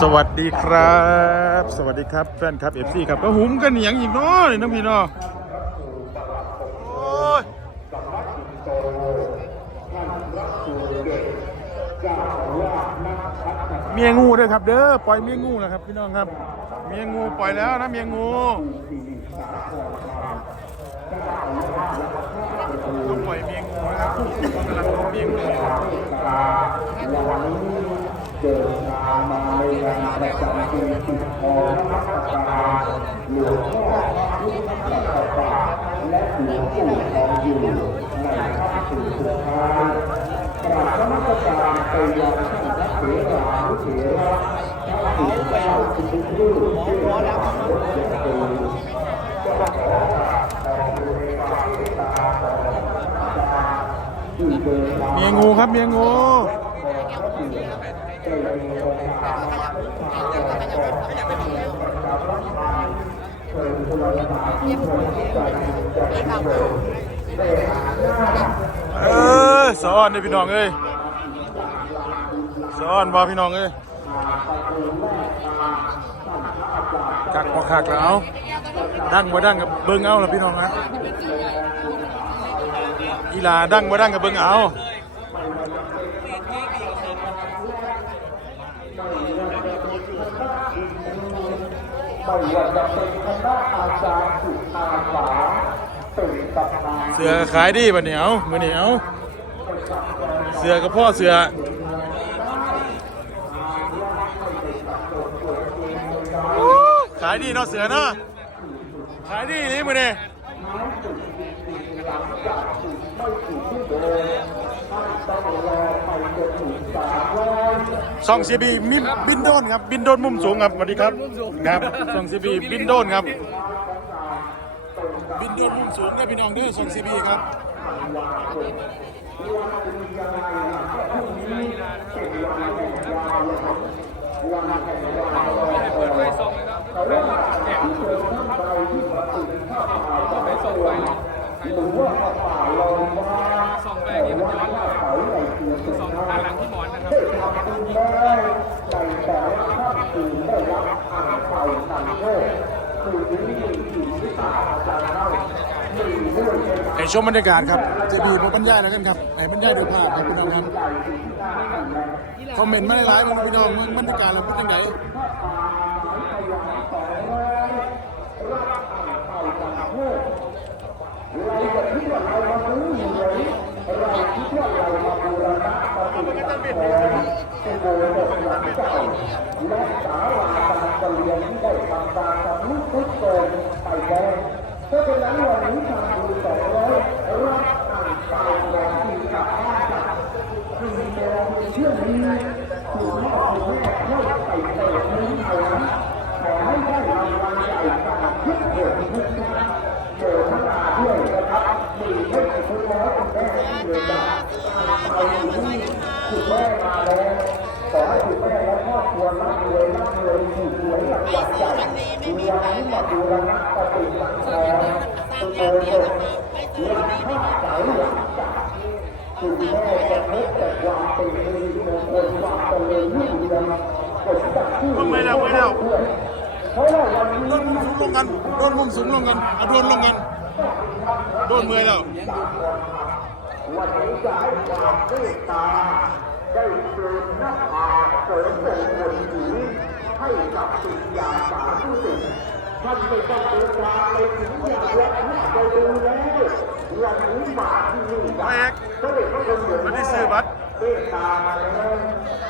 สวัสดีครับ สวัสดีครับแฟนคลับเอฟซีครับก็หุมกันเหนียงอีกเนาะน้องพี่เนาะโอ้ยเมียงูด้วยครับ เด้อปล่อยเมียงูแล้วครับพี่น้องครับ เมียงูปล่อยแล้วนะเมียงูต้องปล่อยเมียงูนะครับกำลังเมียงู เดินทามาในงานประจำปีปิดทองนักการหลวงพ่อพุทธสัตตาและหลวงปู่ทองอยู่ในค่ำคืนสุดท้ายกราบนมัสการไปยังท่านพระเถรานุเถระพระสิเจ้าทุรูปที่ได้รับรถเจ็ดปีก็ขอขอบคุณในความเมตตาของพระอาจารย์ที่เดินทาเมียงูครับเมียงู เออสอนนี่พี่น้องเอ้ยสอนว่าพี่น้องเอ้ยกักพอคักแล้วดังบ่ดังกับเบิ่งเอาละพี่น้องนะอีหลาดังบ่ดังกับเบิ่งเอา ไม่ว่าจะเป็นคณะอาจารย์สุอาสาเป็นตำนานเสือขายดีปะเหนียวมือเหนียว เสือกับพ่อเสือขายดีเนาะเสือเนาะขายดีนี่มือเนี่ย ซองซีบีมิบินโดนครับบินโดนมุมสูงครับสวัสดีครับครับซองซีบีบินโดนครับ บินโดนมุมสูงครับพี่น้องเด้อซองซีบีครับ ให้ชมบรรยากาศครับซีบีบรรยายแล้วกันครับให้บรรยายด้วยภาพครับพี่น้องครับคอมเมนต์มาหลายๆมันพี่น้องบรรยากาศเราเป็นยังไงและสาราการเรียนที่ได้ทำการทำลูกทุกโตนไปแล้วเพราะฉะนั้นวันนี้ทางดูสอะปฏิสังขรณ์คุณโตโตและข้าสายหลังจากคุณแม่จะพบแต่ความเป็นสิริมงคลความเจริญรุ่งเรืองผลจากที่เพราะว่าวันนี้โดนมุมสูงลงกันโดนมุมสูงลงกันเอาโดนลงกัน โดนมือแล้ววันนี้จะให้ความเมตตาได้เกินหน้าผาเสริมมงคลสีให้กับสิทธิยาสาธุสิทธิ์ท่านไม่ต้องเดินทางไปถึงอย่างและท่าไปดูแล้ววันนี้มาที่นี่ไปเอกพระเดชพระคุณหลวงวันนี้ซื้อบัตรเมตตามาแล้ว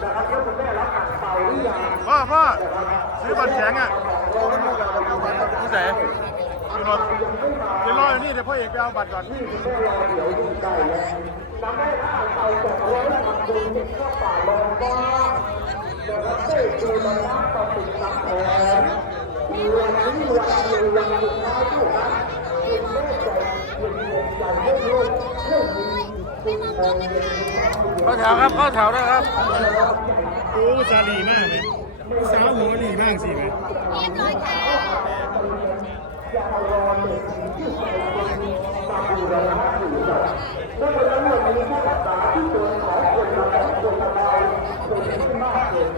นะครับแล้วคุณแม่รับอ่านเป่าหรือยังพ่อพ่อซื้อบัตรแข็งอะที่ไหน มีรถเดี๋ยวรออยู่นี่เดี๋ยวพ่อเอกไปเอาบัตรก่อนที่คุณแม่รอเดี๋ยวอยู่ใกล้แล้วจำได้ถ้าอ่านเป่าจากร้อยทำบุญเด็กข้าป่าลองบ้างนะครับได้ดูรณะปฏิสังขรณ์วันนี้วันเดียววันสุดท้ายเท่านั้นคุณแม่ใจคุณดวงใจให้โลกให้มีคุณทองเงินทองเข้าแถวครับเข้าแถวนะครับ โอ้ซาลีมากเลยสาวหัวดีมากสิไหม เพราะฉะนั้นวันนี้ถ้ารักษาที่ตัวของคนเราและคนเราโดยที่มากเกิน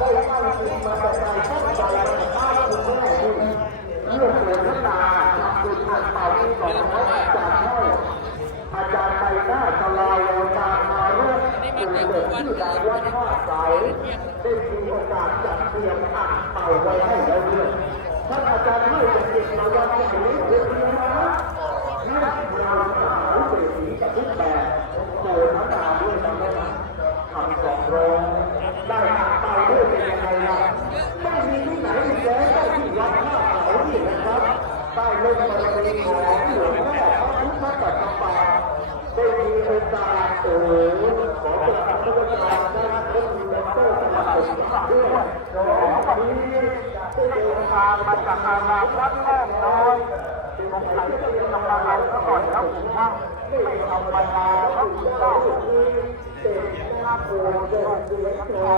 ได้ตั้งจิตมาแต่ใจตั้งใจมาแต่บ้านคุณแม่ที่เรื่องเกิดขึ้นมานเป่าที่สองร้อยอาจารย์ให้อาจารย์ไปหน้าตลาวามาเรื่องเป็นเด็กที่ดังวัดท่าใสได้มีโอกาสจัดเตรียมอ่านเป่าไว้ให้แล้วด้วยท่านอาจารย์ให้เด็กๆมาวันนี้เด็กๆนะให้เราสาวเศรษฐีกับทุกแบบโตน้ำตาด้วยนะแม่นะทำสองโรงได้อ่านเป่าด้วยเป็นยังไงล่ะไม่มีที่ไหนอีกแล้วได้ที่วัดท่าเสานี่นะครับได้เล่นบารมีของหลวงพ่อพระพุทธปัจจปาได้มีโอกาสโอ้ขอเป็นพระพุทธเจ้านะท่าน มีเมตตาสมัครด้วยขอวันนี้ได้เดินทางมาจากอาราวัดแม่น้อยสงสัยจะเป็นธรรมดาซะก่อนแล้วผมว่าไม่ธรรมดาพระพุทธเจ้าเด็กหน้าโกรธเด็กเด็กคอ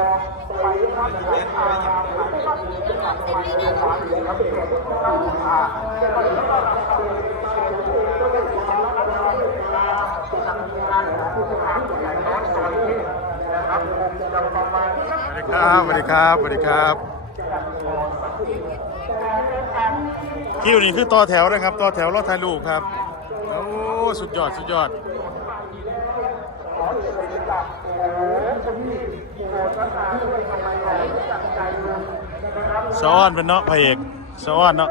ไปวัดไหนอารามไหนวัดไหนจะทำไมไม่หวานอย่างนั้นเด็กต้องหาจะไปแล้วก็ทำตัวไปตัวเองก็ได้ความรักความเมตตาจะทำงานหาผู้สมัครใหญ่น้อยซอยนี้นะครับจะประมาณนี้ สวัสดีครับสวัสดีครับสวัสดีครับ คิวนี่คือต่อแถวนะครับ ต่อแถวรถถ่ายรูปครับ โอ้ สุดยอด สุดยอดสะอ้อนเป็นเนาะพระเอกสอนเนาะ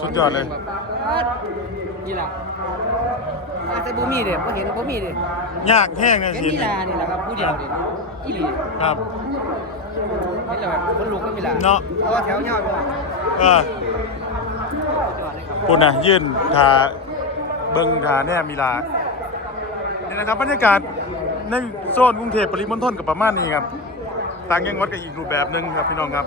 สุดยอดเลยนี่แหละ อาแต่บ่มีเด้บ่เห็นบ่มีเด้ยากแห้งเลยเห็นสิมีลานี่แหละครับผู้เดียวเด้อีหลีครับ เห็นแล้วแบบคนลุกก็มีลาเนาะ เพราะว่าแถวยาวไปหมดเออจอดเลยครับคุณนะยื่นทาเบิ้งทาแน่มีลาเนี่ยนะครับบรรยากาศในโซนกรุงเทพปริมณฑลกับประมาณนี้ครับต่างยังวัดกับอีกรูปแบบหนึ่งครับพี่น้องครับ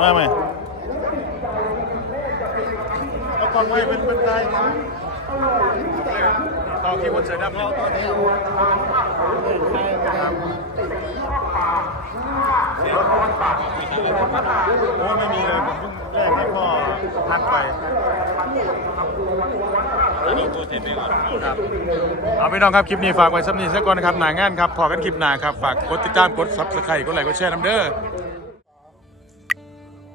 มาไหมก็ฟังไว้เป็นเป็นไทยครับต่อคิวคนเสือดำเลยครับโอ้ไม่มีเลยผมเพิ่งแรกให้พ่อทักไปครับเอาพี่น้องครับคลิปนี้ฝากไว้สักนิดสักก่อนนะครับหนางานครับพอกันคลิปหน้าครับฝากกดติดตามกดซับสไครต์กดไลค์กดแชร์น้ำเด้อ